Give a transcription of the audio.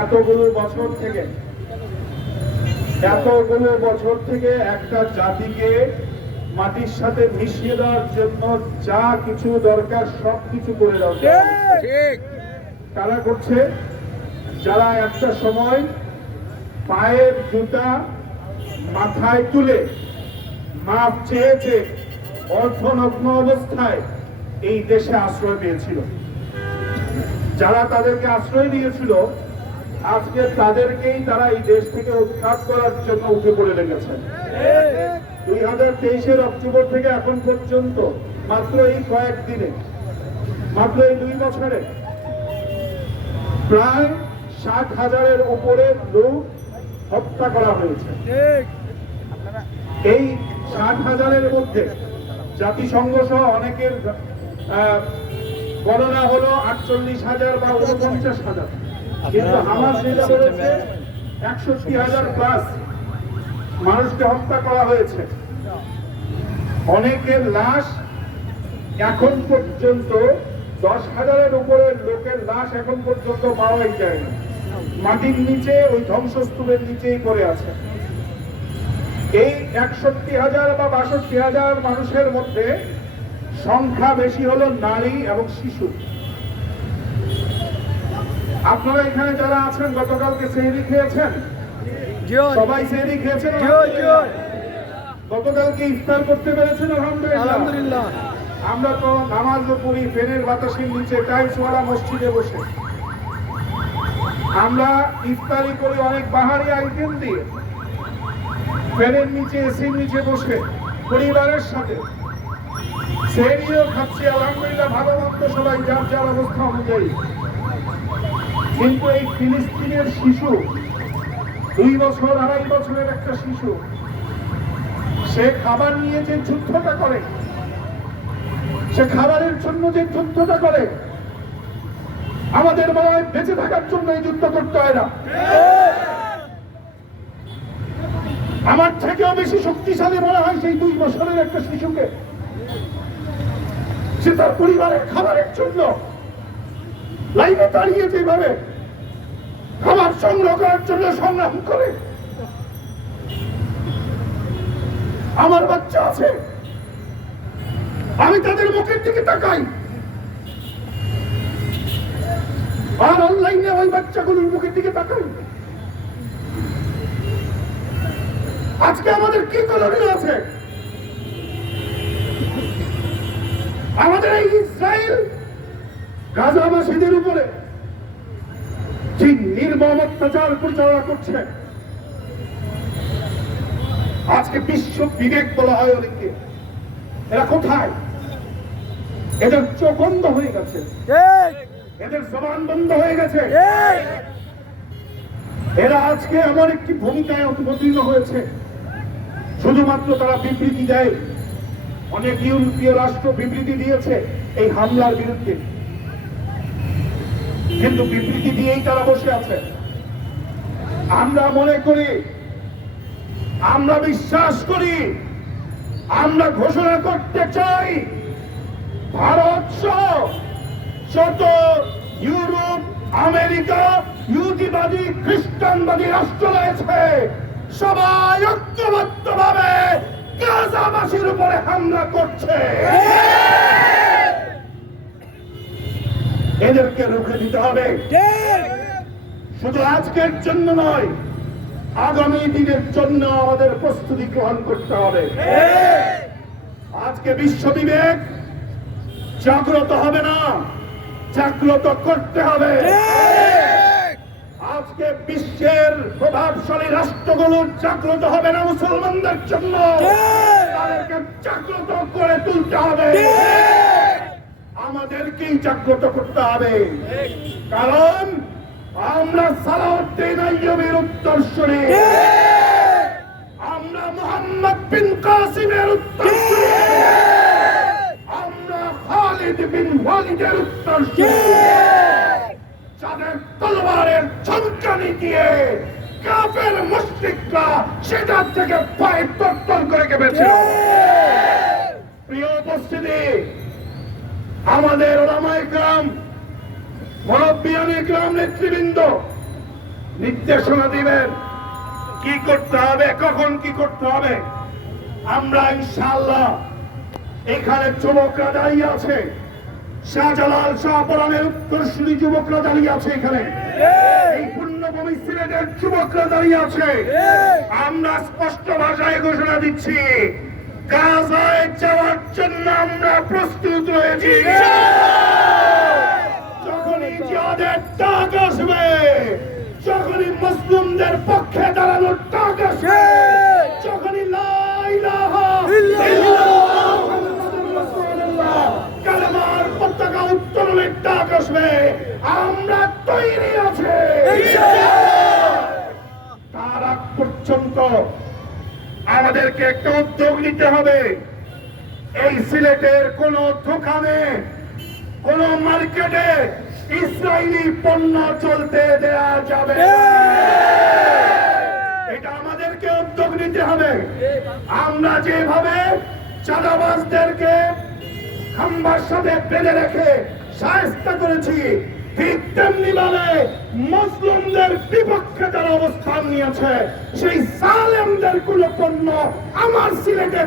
এতগুলো বছর থেকে একটা জাতিকে মাটির সাথে মিশিয়ে দেওয়ার জন্য যা কিছু দরকার সবকিছু করে দেওয়া ঠিক তারা করছে। যারা একটা সময় পায়ের জুতা মাথায় তুলে মাপ চেয়েছে, অর্থনগ্ন অবস্থায় এই দেশে আশ্রয় পেয়েছিল, যারা তাদেরকে আশ্রয় দিয়েছিল আজকে তাদেরকেই তারা এই দেশ থেকে উৎখাত করার জন্য উঠে পড়ে লেগেছে। 2023-এর অক্টোবর থেকে এখন পর্যন্ত মাত্র এই কয়েকদিনে, মাত্র এই 2 বছরে প্রায় 60,000-এর উপরে লোক হত্যা করা হয়েছে। এই 60,000-এর মধ্যে জাতিসংঘ সহ অনেকের গণনা হলো 48,000 বা 49,000, কিন্তু আমার যেটা বলেছে 61,000 প্লাস মানুষকে হত্যা করা হয়েছে। অনেকের লাশ এখন পর্যন্ত 10,000-এর উপরের লোকের লাশ এখন পর্যন্ত পাওয়াই যায়নি, মাটির নিচে ওই ধ্বংসস্তূপের নিচেই পড়ে আছে। এই 61,000 বা 62,000 মানুষের মধ্যে সংখ্যা বেশি হলো নারী এবং শিশু। আপনারা এখানে যারা আছেন গতকালকে সেহরি খেয়েছেন, সবাই সেহরি খেয়েছেন, গতকালকে ইফতার করতে পেরেছেন আলহামদুলিল্লাহ। আমরা তো নামাজও পড়ি ফ্যানের বাতাসের নিচে টাইলসওয়ালা মসজিদে বসে, আমরা ইফতারি করি অনেক বাহারি আইটেম দিয়ে ফ্যানের নিচে এসির নিচে বসে পরিবারের সাথে সেহরিও খাচ্ছি আলহামদুলিল্লাহ, ভালো মন্দ সবাই যার যার অবস্থা অনুযায়ী। কিন্তু এই ফিলিস্তিনের শিশু, 2 বছর 2.5 বছরের একটা শিশু, সে খাবার নিয়ে যে যুদ্ধটা করে, সে খাবারের জন্য যে যুদ্ধটা করে, আমাদের মনে হয় বেঁচে থাকার জন্য এই যুদ্ধ করতে হয় না। আমার থেকেও বেশি শক্তিশালী মনে হয় সেই 2 বছরের একটা শিশুকে। সে তার পরিবারের খাবারের জন্য লাইনে দাঁড়িয়ে যেভাবে খাবার সংগ্রহ করার জন্য সংগ্রাম করে। আমার বাচ্চা আছে, আমি তাদের মুখের দিকে তাকাই, আর অনলাইনে ওই বাচ্চাগুলোর মুখের দিকে তাকাই। আজকে আমাদের কি করণীয় আছে? আমাদের এই ইসরায়েল গাজাবাসীদের উপরে যে নির্মম অত্যাচার পরিচালনা করছে, আজকে বিশ্ব বিবেক বলা হয় অনেককে, এরা কোথায়? এদের চোখ বন্ধ হয়ে গেছে, এদের জবান বন্ধ হয়ে গেছে। এরা আজকে এমন একটি ভূমিকায় অবতীর্ণ হয়েছে, শুধুমাত্র তারা বিবৃতি দেয়। অনেক ইউরোপীয় রাষ্ট্র বিবৃতি দিয়েছে এই হামলার বিরুদ্ধে, কিন্তু বিবৃতি দিয়েই তারা বসে আছে। আমরা মনে করি, আমরা বিশ্বাস করি, আমরা ঘোষণা করতে চাই, ভারত সহ যত ইউরোপ, আমেরিকা, ইহুদিবাদী, খ্রিস্টানবাদী রাষ্ট্র রয়েছে, সবাই ঐক্যবদ্ধভাবে গাজাবাসীর উপরে হামলা করছে। এদেরকে রুখে দিতে হবে, শুধু আজকের জন্য নয়, আগামী দিনের জন্য আমাদের প্রস্তুতি গ্রহণ করতে হবে। আজকে বিশ্ব বিবেক জাগ্রত হবে না, জাগ্রত করতে হবে। আজকে বিশ্বের প্রভাবশালী রাষ্ট্রগুলো জাগ্রত হবে না মুসলমানদের জন্য, তাদেরকে জাগ্রত করে তুলতে হবে, আমাদেরকেই জাগ্রত করতে হবে। কারণ আমরা সালাউদ্দিন আইয়ুবীর উত্তরসূরি, আমরা মুহাম্মদ বিন কাসিমের উত্তরসূরি, আমরা খালিদ বিন ওয়ালিদের উত্তরসূরি, যাদের তলোয়ারের ঝনকানি দিয়ে কাফের মুশরিকরা সেটার থেকে ভয়ে তরতর করে কেঁপেছিল। প্রিয় উপস্থিতি, আমাদের উলামায়ে কেরাম মুরব্বিয়ান ইকরাম নেতৃবৃন্দ নির্দেশনা দিবেন কি করতে হবে, কখন কি করতে হবে। আমরা ইনশাআল্লাহ এখানে যুবকরা দাঁড়িয়ে আছে, শাহজালাল শাহপরানের উত্তরসূরি যুবকরা দাঁড়িয়ে আছে, এখানে এই পুণ্যভূমি সিলেটের যুবকরা দাঁড়িয়ে আছে। আমরা স্পষ্ট ভাষায় ঘোষণা দিচ্ছি, গাজায় যাওয়ার জন্য আমরা প্রস্তুত রয়েছি। যখনই জিহাদের ডাক আসবে, যখনই মুসলিমদের পক্ষে দাঁড়ানোর ডাক আসবে, যখনই লা ইলাহা ইল্লাল্লাহ মুহাম্মাদুর রাসূলুল্লাহ কালেমার পতাকা উত্তোলনের ডাক আসবে, আমরা তৈরি আছি ইনশাআল্লাহ। তার আগ পর্যন্ত আমাদেরকে একটা উদ্যোগ নিতে হবে। এই সিলেটের কোন দোকানে, কোন মার্কেটে ইসরায়েলি পণ্য চলতে দেয়া যাবে না। এটা আমাদেরকে উদ্যোগ নিতে হবে। আমরা যেভাবে চাঁদাবাজদেরকে খাম্বার সাথে বেঁধে রেখে শায়েস্তা করেছি, ঠিক তেমনি ভাবে মুসলিমদের বিপক্ষে যারা অবস্থান নিয়েছে সেই সালেমদের কোন পণ্য আমার সিলেটে